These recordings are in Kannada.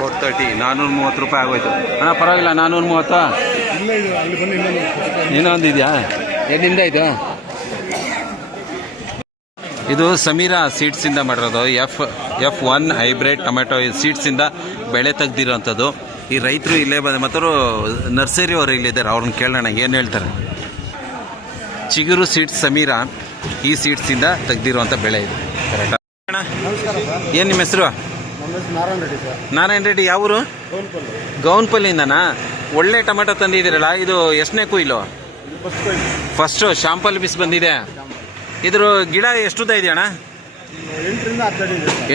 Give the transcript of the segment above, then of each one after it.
430 430 ರೂಪಾಯಿ ಆಗೋಯ್ತು ಅಣ್ಣ. ಪರವಾಗಿಲ್ಲ 430. ಇನ್ನೊಂದಿದೆಯಾ? ಎಲ್ಲಿಂದ ಇದು? ಇದು ಸಮೀರಾ ಸೀಡ್ಸಿಂದ ಮಾಡಿರೋದು. F1 ಹೈಬ್ರಿಡ್ ಟೊಮೆಟೊ ಸೀಡ್ಸಿಂದ ಬೆಳೆ ತೆಗ್ದಿರೋಂಥದ್ದು. ಈ ರೈತರು ಇಲ್ಲೇ ಬಂದ ಮತ್ತು ನರ್ಸರಿ ಅವರು ಇಲ್ಲಿದ್ದಾರೆ, ಅವ್ರನ್ನ ಕೇಳೋಣ ಏನು ಹೇಳ್ತಾರೆ. ಚಿಗುರು ಸೀಡ್ಸ್ ಸಮೀರಾ ಈ ಸೀಡ್ಸಿಂದ ತೆಗ್ದಿರುವಂಥ ಬೆಳೆ ಇದು. ಕರೆಕ್ಟಾ ಅಣ್ಣ? ಏನು ನಿಮ್ಮ ಹೆಸರು? ನಾರಾಯಣ ರೆಡ್ಡಿ. ಯಾವೂರು? ಗೌನ್ಪಲ್ಲಿಂದನಾ? ಒಳ್ಳೆ ಟೊಮೆಟೊ ತಂದಿದ್ದೀರಲ್ಲ, ಇದು ಎಷ್ಟನೇ ಕುಯ್ಲು? ಫಸ್ಟು ಶಾಂಪಲ್ ಬಿಸ್ ಬಂದಿದೆ. ಇದ್ರ ಗಿಡ ಎಷ್ಟುದ್ದ ಇದೆ ಅಣ್ಣ?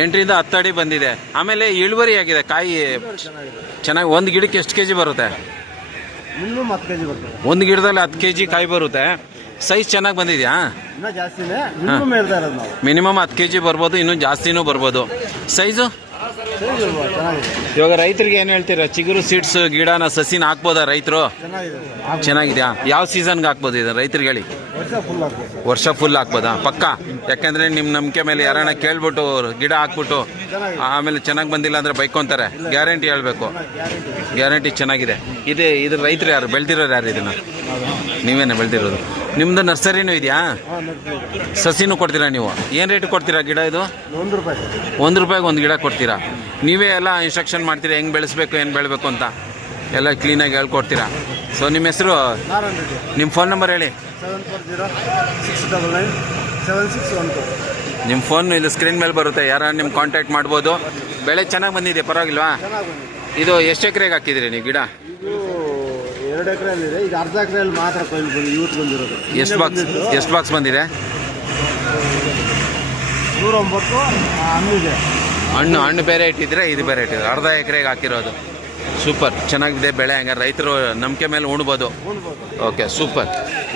8ರಿಂದ 10 ಅಡಿ ಬಂದಿದೆ. ಆಮೇಲೆ ಇಳುವರಿ ಆಗಿದೆ, ಕಾಯಿ ಚೆನ್ನಾಗಿ. ಒಂದು ಗಿಡಕ್ಕೆ ಎಷ್ಟು ಕೆಜಿ ಬರುತ್ತೆ? ಒಂದು ಗಿಡದಲ್ಲಿ 10 ಕೆಜಿ ಕಾಯಿ ಬರುತ್ತೆ. ಸೈಜ್ ಚೆನ್ನಾಗಿ ಬಂದಿದೆಯಾ? ಮಿನಿಮಮ್ 10 ಕೆಜಿ ಬರ್ಬೋದು, ಇನ್ನೂ ಜಾಸ್ತಿನೂ ಬರ್ಬೋದು. ಸೈಜು ಇವಾಗ ರೈತರಿಗೆ ಏನು ಹೇಳ್ತೀರಾ? ಚಿಗುರು ಸೀಡ್ಸ್ ಗಿಡನ ಸಸಿನ ಹಾಕ್ಬೋದಾ ರೈತರು? ಚೆನ್ನಾಗಿದೆಯಾ? ಯಾವ ಸೀಸನ್ಗೆ ಹಾಕ್ಬೋದು ಇದು ರೈತರಿಗೆ ಹೇಳಿ? ವರ್ಷ ಫುಲ್ ಹಾಕ್ಬೋದಾ? ಪಕ್ಕ? ಯಾಕೆಂದ್ರೆ ನಿಮ್ಮ ನಂಬಿಕೆ ಮೇಲೆ ಯಾರನ್ನ ಕೇಳ್ಬಿಟ್ಟು ಗಿಡ ಹಾಕ್ಬಿಟ್ಟು ಆಮೇಲೆ ಚೆನ್ನಾಗಿ ಬಂದಿಲ್ಲ ಅಂದ್ರೆ ಬೈಕೊಂತಾರೆ. ಗ್ಯಾರಂಟಿ ಹೇಳ್ಬೇಕು, ಗ್ಯಾರಂಟಿ ಚೆನ್ನಾಗಿದೆ. ಇದ್ರ ರೈತರು ಯಾರು ಬೆಳೆದಿರೋರು? ಯಾರು ಇದನ್ನ? ನೀವೇನೇ ಬೆಳೆದಿರೋದು? ನಿಮ್ದು ನರ್ಸರಿನೂ ಇದೆಯಾ? ಸಸಿನೂ ಕೊಡ್ತೀರಾ ನೀವು? ಏನು ರೇಟ್ ಕೊಡ್ತೀರಾ ಗಿಡ ಇದು? 1 ರೂಪಾಯಿಗೆ ಒಂದು ಗಿಡ ಕೊಡ್ತೀರಾ? ನೀವೇ ಎಲ್ಲ ಇನ್ಸ್ಟ್ರಕ್ಷನ್ ಮಾಡ್ತೀರಾ ಹೆಂಗೆ ಬೆಳೆಸ್ಬೇಕು, ಏನು ಬೆಳಬೇಕು ಅಂತ ಎಲ್ಲ ಕ್ಲೀನಾಗಿ ಹೇಳ್ಕೊಡ್ತೀರಾ? ಸೊ ನಿಮ್ಮ ಹೆಸರು, ನಿಮ್ಮ ಫೋನ್ ನಂಬರ್ ಹೇಳಿ. ನಿಮ್ಮ ಫೋನ್ ಇಲ್ಲಿ ಸ್ಕ್ರೀನ್ ಮೇಲೆ ಬರುತ್ತೆ, ಯಾರು ನಿಮ್ಮ ಕಾಂಟ್ಯಾಕ್ಟ್ ಮಾಡ್ಬೋದು. ಬೆಳೆ ಚೆನ್ನಾಗಿ ಬಂದಿದೆ, ಪರವಾಗಿಲ್ವಾ? ಇದು ಎಷ್ಟು ಎಕರೆಗೆ ಹಾಕಿದ್ರಿ ನೀವು ಗಿಡ? 2 ಎಕರೆಯಲ್ಲಿದೆ. ಈಗ ಅರ್ಧ ಎಕರೆಯಲ್ಲಿ ಮಾತ್ರ ಇವತ್ತು ಬಂದಿರೋದು. ಎಷ್ಟು ಬಾಕ್ಸ್ ಬಂದಿದೆ? 109 ಹಣ್ಣಿದೆ. ಹಣ್ಣು ಬೇರೆ ಇಟ್ಟಿದ್ರೆ ಇದು ಬೇರೆ ಇಟ್ಟಿದ್ರೆ ಅರ್ಧ ಎಕರೆಗೆ ಹಾಕಿರೋದು. ಸೂಪರ್, ಚೆನ್ನಾಗಿದೆ ಬೆಳೆ. ಹಂಗಾರೆ ರೈತರು ನಂಬಿಕೆ ಮೇಲೆ ಉಣ್ಬೋದು. Okay, super.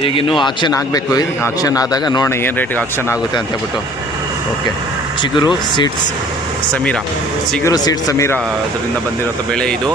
ಈಗ ಇನ್ನೂ ಆಕ್ಷನ್ ಆಗಬೇಕು. ಆಕ್ಷನ್ ಆದಾಗ ನೋಡೋಣ ಏನು ರೇಟಿಗೆ ಆಕ್ಷನ್ ಆಗುತ್ತೆ ಅಂತ ಹೇಳ್ಬಿಟ್ಟು. ಓಕೆ, ಚಿಗುರು ಸೀಡ್ಸ್ ಸಮೀರಾ ಅದರಿಂದ ಬಂದಿರೋ ಬೆಳೆ ಇದು.